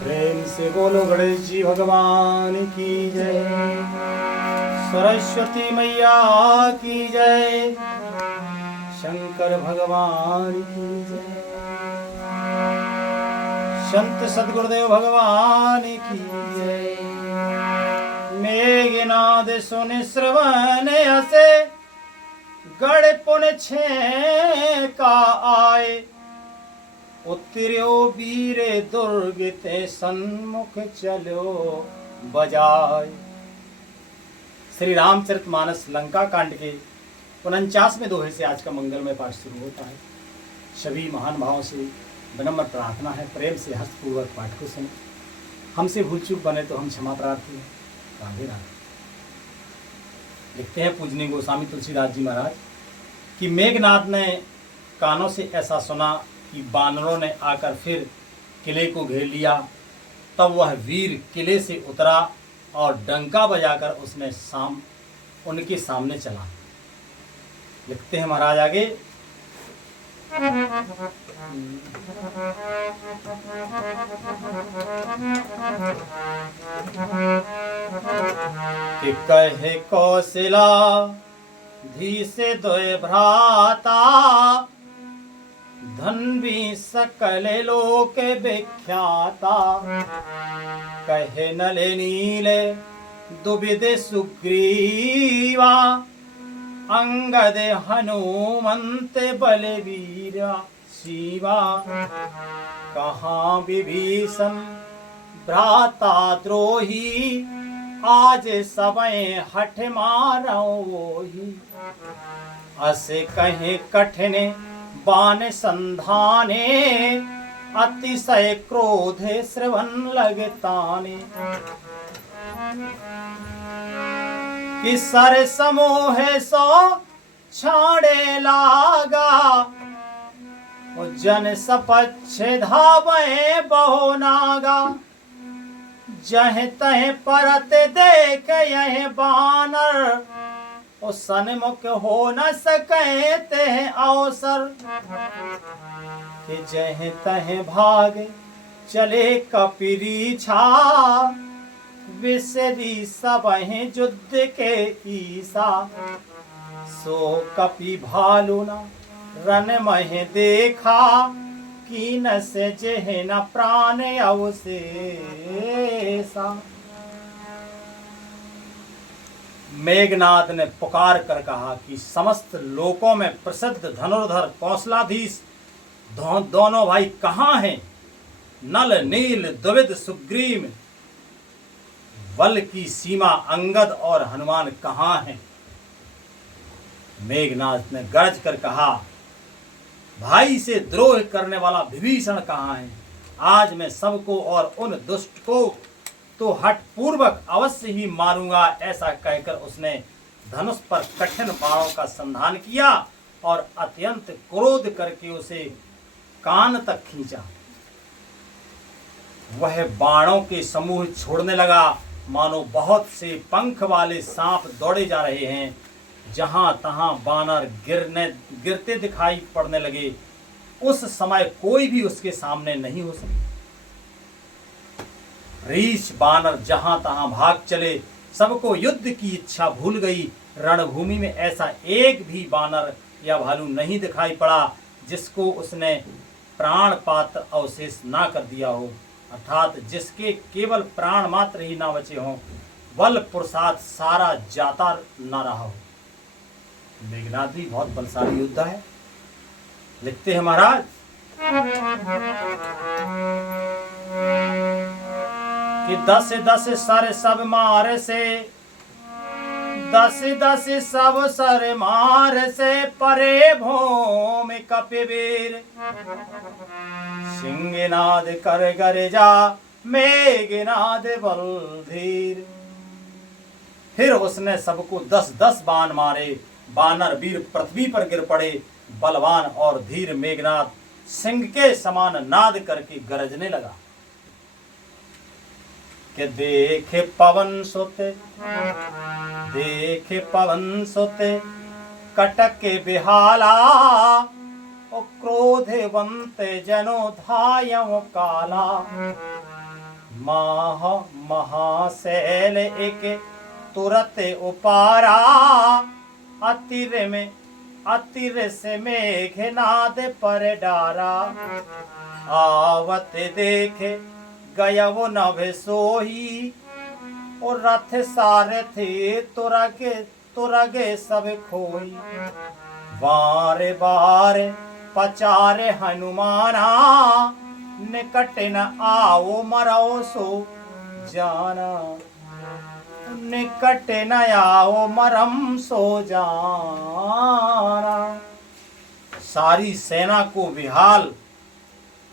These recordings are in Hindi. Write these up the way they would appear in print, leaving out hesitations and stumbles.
प्रेम से बोलो गणेश जी भगवान की जय, सरस्वती मैया की जय, शंकर भगवान की जय, संत सद्गुरुदेव भगवान की जय। मेघनाद सुन श्रवण हसे, गण पुन छे का आए, उतर्यो वीरे दुर्ग ते सन्मुख चलो बजाए। श्री रामचरितमानस लंका कांड के 49वें दोहे से आज का मंगलमय पाठ शुरू होता है। सभी महान भावों से विनम्र प्रार्थना है, प्रेम से हस्तपूर्वक पाठ को सुने। हमसे भूल चूक बने तो हम क्षमा प्रार्थी हैं। राधे राधे। लिखते हैं पूजनीय गोस्वामी तुलसीदास जी महाराज कि मेघनाद ने कानों से ऐसा सुना कि बानरों ने आकर फिर किले को घेर लिया। तब वह वीर किले से उतरा और डंका बजाकर उसने उनके सामने चला। लिखते हैं महाराज आगे, कि कहे कौशला धी से दोय भ्राता, धन्वी सकल लोक विख्याता। कहे नले नीले दुविध सुग्रीवा, अंगद हनुमंत बलवीरा शिवा। कहाँ विभीषण भ्राता द्रोही, आज सबय हठ मारोही। असे कहे कठिन बान संधाने, अतिशय क्रोधे श्रवण लगताने। कि सर समोहे सो छाड़े लागा, जन सपच्छ धावे बहु नागा। जह तह परत देख यह बानर, ओ सन्मुख हो न सके ते अवसर। कि जह तह भाग चले कपिरीछा, विसरी सबहि युद्ध के ईसा। सो कपि भालु न रन मह देखा, कीन से जेह न प्राण अवशेषा। मेघनाद ने पुकार कर कहा कि समस्त लोकों में प्रसिद्ध धनुर्धर कौशलाधीश दोनों भाई कहाँ हैं? नल नील द्विविध सुग्रीव, बल की सीमा अंगद और हनुमान कहाँ हैं? मेघनाद ने गरज कर कहा, भाई से द्रोह करने वाला विभीषण कहाँ है? आज मैं सबको और उन दुष्ट को तो हठ पूर्वक अवश्य ही मारूंगा। ऐसा कहकर उसने धनुष पर कठिन बाणों का संधान किया और अत्यंत क्रोध करके उसे कान तक खींचा। वह बाणों के समूह छोड़ने लगा, मानो बहुत से पंख वाले सांप दौड़े जा रहे हैं। जहां तहां बानर गिरते दिखाई पड़ने लगे। उस समय कोई भी उसके सामने नहीं हो सके। रीछ बानर जहां तहां भाग चले, सबको युद्ध की इच्छा भूल गई। रणभूमि में ऐसा एक भी बानर या भालू नहीं दिखाई पड़ा जिसको उसने प्राणपात अवशेष ना कर दिया हो, अर्थात जिसके केवल प्राण मात्र ही ना बचे हों, बल पुरुषार्थ सारा जाता ना रहा हो। मेघनाद भी बहुत बलशाली योद्धा है। लिखते हैं महाराज कि 10 सर सब मार से, 10 सब सर मार से, परे भूमि कपिवीर। सिंहनाद कर गरजा, मेघनाद बलधीर। फिर उसने सबको 10 बाण मारे। बानर वीर पृथ्वी पर गिर पड़े। बलवान और धीर मेघनाद सिंह के समान नाद करके गरजने लगा। कि देखे पवन सुते, कटक के बिहाला, और क्रोधवंत जनो धायं काला। माह महाशैल एक तुरत उपारा, अतिर से मेघनाद पर डारा। आवत देखे गयव नभ सोही, और रथ सारथी तुरगे सब खोई। बार बार पचारे हनुमाना, निकट न आओ मरो सो जाना। निकट न आओ मरम सो जाना। सारी सेना को विहाल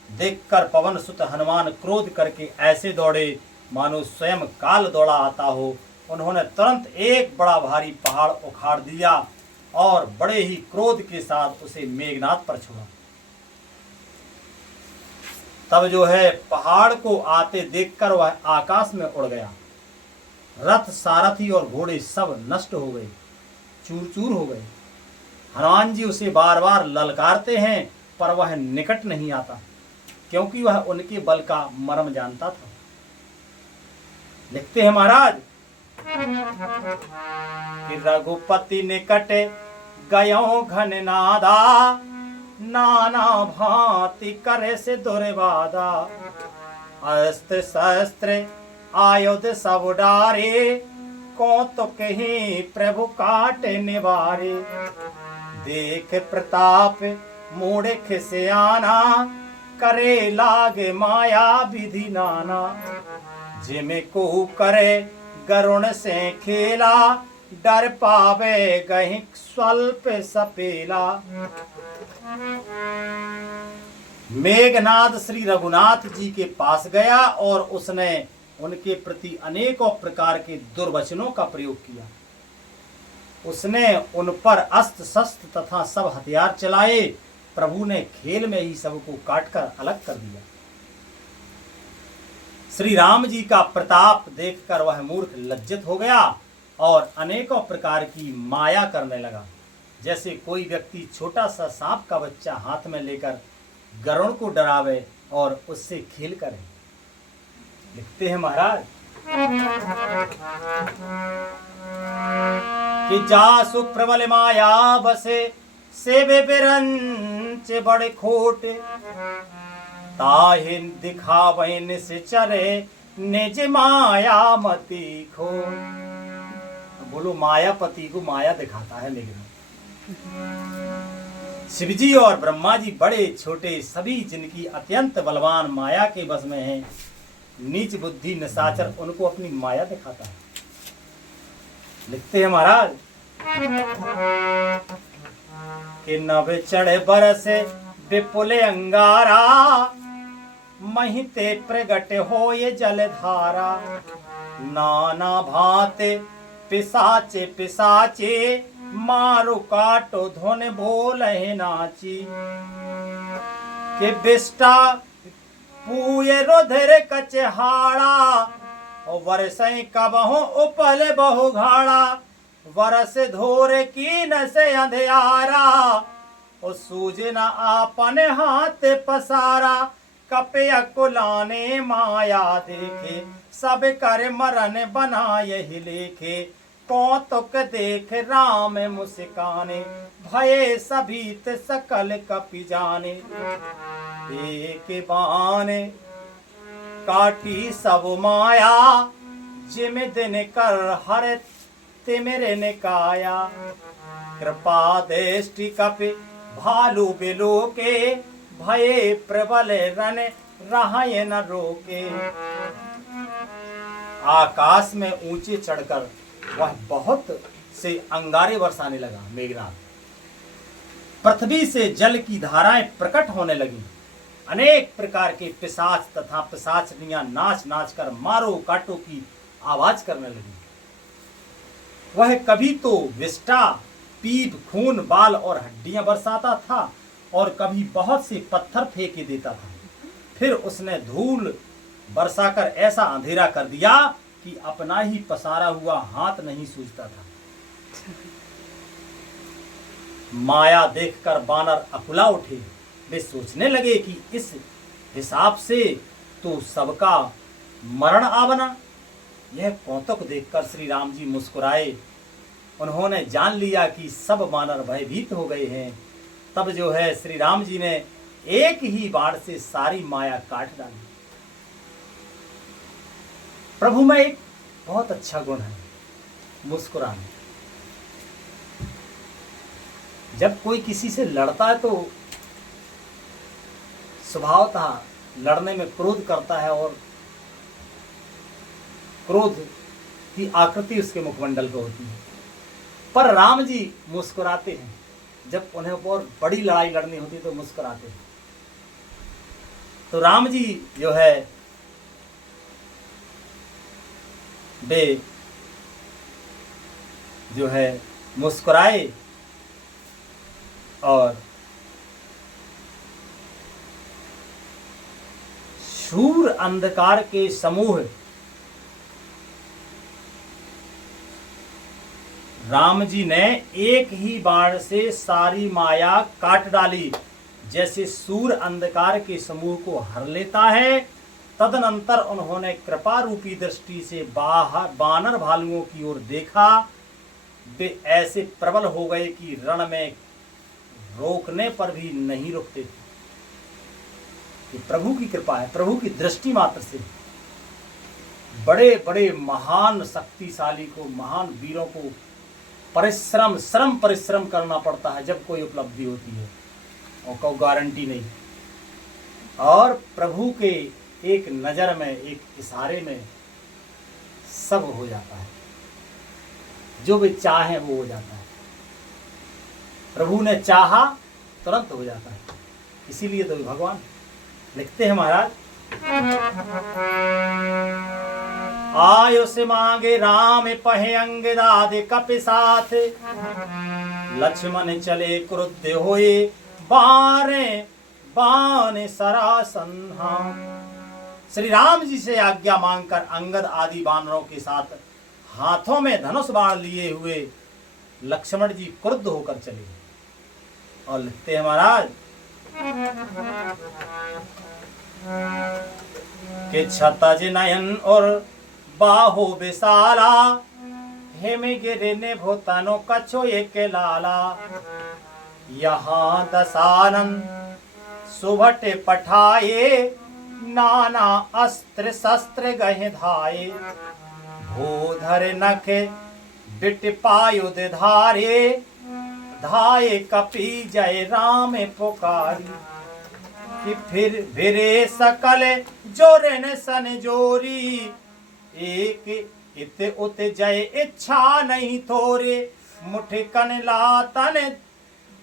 देखकर पवन सुत हनुमान क्रोध करके ऐसे दौड़े मानो स्वयं काल दौड़ा आता हो। उन्होंने तुरंत एक बड़ा भारी पहाड़ उखाड़ दिया और बड़े ही क्रोध के साथ उसे मेघनाद पर छोड़ा। तब जो है पहाड़ को आते देखकर वह आकाश में उड़ गया। रथ सारथी और घोड़े सब नष्ट हो गए, चूर चूर हो गए। हनुमान जी उसे बार बार ललकारते हैं पर वह निकट नहीं आता, क्योंकि वह उनके बल का मर्म जानता था। लिखते हैं महाराज कि रघुपति निकट गयो घन नादा, नाना भांति करे से दुर्वादा। अस्त्र शस्त्र आयुध सब डारे, कौतुक ही प्रभु काटे निवारे। देख प्रताप मूढ़ खिसियाना, करे लागे माया विधि नाना। जिमे को करे गरुण से खेला, डर पावे गहि स्वल्प सपेला। मेघनाद श्री रघुनाथ जी के पास गया और उसने उनके प्रति अनेकों प्रकार के दुर्वचनों का प्रयोग किया। उसने उन पर अस्त्र शस्त्र तथा सब हथियार चलाए। प्रभु ने खेल में ही सबको काटकर अलग कर दिया। श्री राम जी का प्रताप देखकर वह मूर्ख लज्जित हो गया और अनेकों प्रकार की माया करने लगा। जैसे कोई व्यक्ति छोटा सा सांप का बच्चा हाथ में लेकर गरुड़ को डरावे और उससे खेल करे। लिखते हैं महाराज कि जासु प्रबल माया बसे, सेवे बिरंच बड़े खोट। ताहि दिखावे निश्चरे, निज माया मति खो। बोलो मायापति को माया दिखाता है मेघनाद। शिवजी और ब्रह्मा जी बड़े छोटे सभी जिनकी अत्यंत बलवान माया के बस में हैं, नीच बुद्धि निशाचर उनको अपनी माया दिखाता है। लिखते हैं महाराज कि नभ चढ़े बरसे विपुल अंगारा, महिते प्रगट हो ये जलधारा। नाना भांते पिसाचे पिसाचे, मारो काटो धुन बोले नाची। के बिष्टा पूये रुधिर कचहाड़ा, और वर्षै कबहु उपल बहु घाड़ा। वरस धोर की न से अंधियारा, और सूझना आपन हाथ पसारा। कपय कुलाने माया देखे, सब कर मरन बना यही लेखे। कौतुक देख राम मुस्काने, भये सभीत सकल कपि जाने। एक बाण काटी सब माया, जिम दिन कर हर तिमिर निकाया। कृपा दृष्टि कपि भालू बिलो के, भये प्रबल रन रहाय न रोके। आकाश में ऊंचे चढ़कर वह बहुत से अंगारे बरसाने लगा मेघनाद। पृथ्वी से जल की धाराएं प्रकट होने लगी। अनेक प्रकार के पिशाच तथा पिशाचनियां नाच नाच कर मारो काटो की आवाज करने लगी। वह कभी तो विष्ठा, पीप, खून, बाल और हड्डियां बरसाता था और कभी बहुत से पत्थर फेंक देता था। फिर उसने धूल बरसाकर ऐसा अंधेरा कर दिया कि अपना ही पसारा हुआ हाथ नहीं सूझता था। माया देखकर बानर अकुला उठे। वे सोचने लगे कि इस हिसाब से तो सबका मरण आवना। यह कौतुक देखकर श्री राम जी मुस्कुराए। उन्होंने जान लिया कि सब वानर भयभीत हो गए हैं। तब जो है श्री राम जी ने एक ही बाण से सारी माया काट डाली। प्रभु में एक बहुत अच्छा गुण है, मुस्कुराना। जब कोई किसी से लड़ता है तो स्वभावतः लड़ने में क्रोध करता है और क्रोध की आकृति उसके मुखमंडल पर होती है। पर राम जी मुस्कुराते हैं। जब उन्हें और बड़ी लड़ाई लड़नी होती है तो मुस्कुराते हैं। तो राम जी जो है वे जो है मुस्कुराए और शूर अंधकार के समूह राम जी ने एक ही बाण से सारी माया काट डाली। जैसे सूर अंधकार के समूह को हर लेता है, तदनंतर उन्होंने कृपा रूपी दृष्टि से बानर भालुओं की ओर देखा। वे ऐसे प्रबल हो गए कि रण में रोकने पर भी नहीं रुकते थे। कि प्रभु की कृपा है, प्रभु की दृष्टि मात्र से बड़े बड़े महान शक्तिशाली को, महान वीरों को श्रम परिश्रम करना पड़ता है जब कोई उपलब्धि होती है, और कोई गारंटी नहीं। और प्रभु के एक नज़र में, एक इशारे में सब हो जाता है। जो भी चाहे वो हो जाता है। प्रभु ने चाहा तुरंत हो जाता है। इसीलिए तो भगवान लिखते हैं महाराज, आयो से मांगे राम पहे अंगदादे कपि साथ, लक्ष्मण चले क्रुद्ध होए बारे बाण सरासन्हा। श्री राम जी से आज्ञा मांगकर अंगद आदि वानरों के साथ हाथों में धनुष बाण लिए हुए लक्ष्मण जी क्रुद्ध होकर चले। और लिखते हैं महाराज कि छतज नयन और बाहो विशाला, हेमे गिरे ने भूतनो कछो एक लाला। यहाँ दशानन सुभटे पठाए, नाना अस्त्र शस्त्र गहे धाये। भूधर नखे बिट पायुध धारे, धाये कपि जय राम पुकारी। कि फिर भिरे सकल जोरन सन जोरी, एक इत उत जय इच्छा नहीं थोरे। मुठकन लातन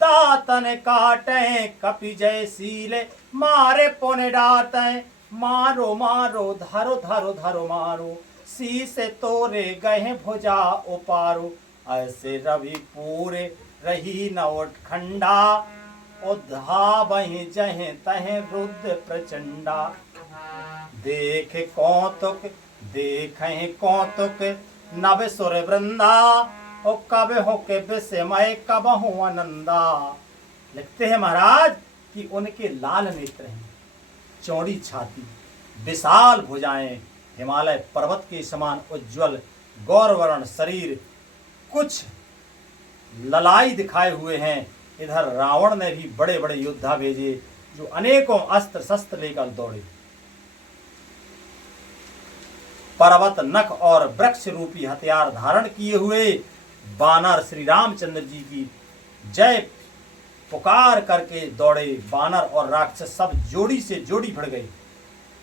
दातन काटे, कपि जय सीले मारे पुन डाटे। मारो मारो धरो धरो धरो मारो, शीस तोरे गहे भुजा उपारो। ऐसे रवि पूरे रही नवट खंडा, उद्धावहि जहे तहे रुद्र प्रचंडा। देख कौतुक देखें कौतुक नव सुर वृंदा, और कब हो के विस्मय कब हो आनंदा। लिखते हैं महाराज कि उनके लाल नेत्र हैं, चौड़ी छाती, विशाल भुजाएं, हिमालय पर्वत के समान उज्ज्वल गौरवर्ण शरीर, कुछ ललाई दिखाए हुए हैं। इधर रावण ने भी बड़े बड़े योद्धा भेजे जो अनेकों अस्त्र शस्त्र लेकर दौड़े। पर्वत नख और वृक्ष रूपी हथियार धारण किए हुए बानर श्री रामचंद्र जी की जय पुकार करके दौड़े। बानर और राक्षस सब जोड़ी से जोड़ी भिड़ गए।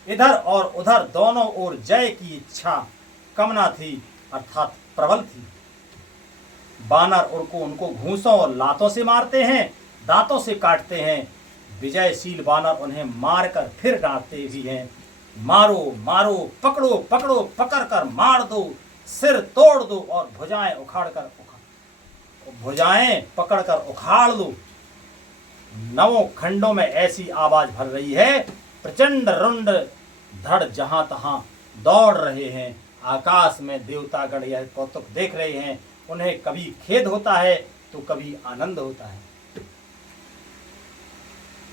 इधर और उधर दोनों ओर जय की इच्छा कामना थी, अर्थात प्रबल थी। बानर उनको घूंसों और लातों से मारते हैं, दांतों से काटते हैं। विजयशील बानर उन्हें मारकर फिर डांटते भी हैं। मारो मारो, पकड़ो पकड़ो, पकड़ कर मार दो, सिर तोड़ दो और भुजाएं पकड़कर उखाड़ दो। नवों खंडों में ऐसी आवाज भर रही है, प्रचंड रुंड धड़ जहां तहां दौड़ रहे हैं। आकाश में देवतागण यह कौतुक देख रहे हैं। उन्हें कभी खेद होता है तो कभी आनंद होता है।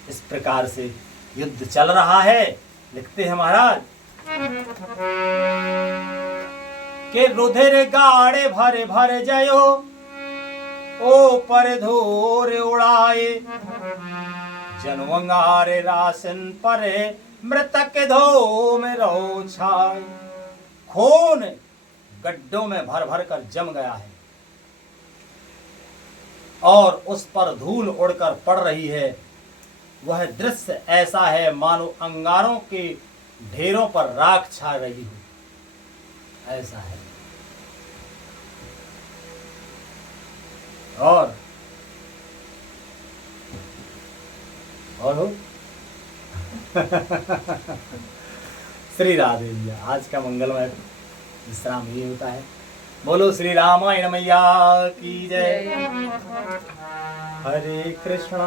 इस प्रकार से युद्ध चल रहा है। लिखते हैं महाराज के रुधिर गाड़े भर भर जयो ओ पर धूर उड़ाए जनवंगार रासन पर मृतक धो में रो छाए। खून गड्ढों में भर भर कर जम गया है और उस पर धूल उड़कर पड़ रही है। वह दृश्य ऐसा है मानो अंगारों के ढेरों पर राख छा रही हो, ऐसा है। और हो श्री राधे जी, आज का मंगलमय विश्राम ही होता है। बोलो श्री रामायण मैया की जय। हरे कृष्णा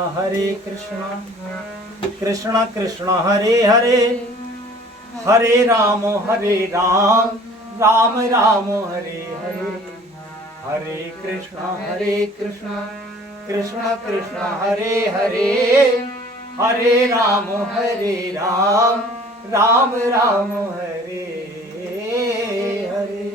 कृष्णा कृष्णा हरे हरे, हरे राम राम राम हरे हरे। हरे कृष्णा कृष्णा कृष्णा हरे हरे, हरे राम राम राम हरे हरे।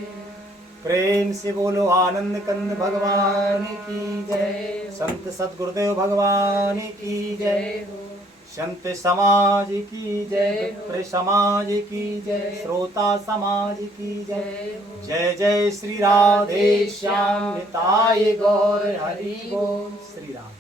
प्रेम से बोलो आनंद कंद भगवान की जय। संत सतगुरुदेव भगवान की जय। संत समाज की जय, विप्र समाज की जय, श्रोता समाज की जय। जय जय श्री राधे श्याम निताय गौर हरि बोल। श्री राम।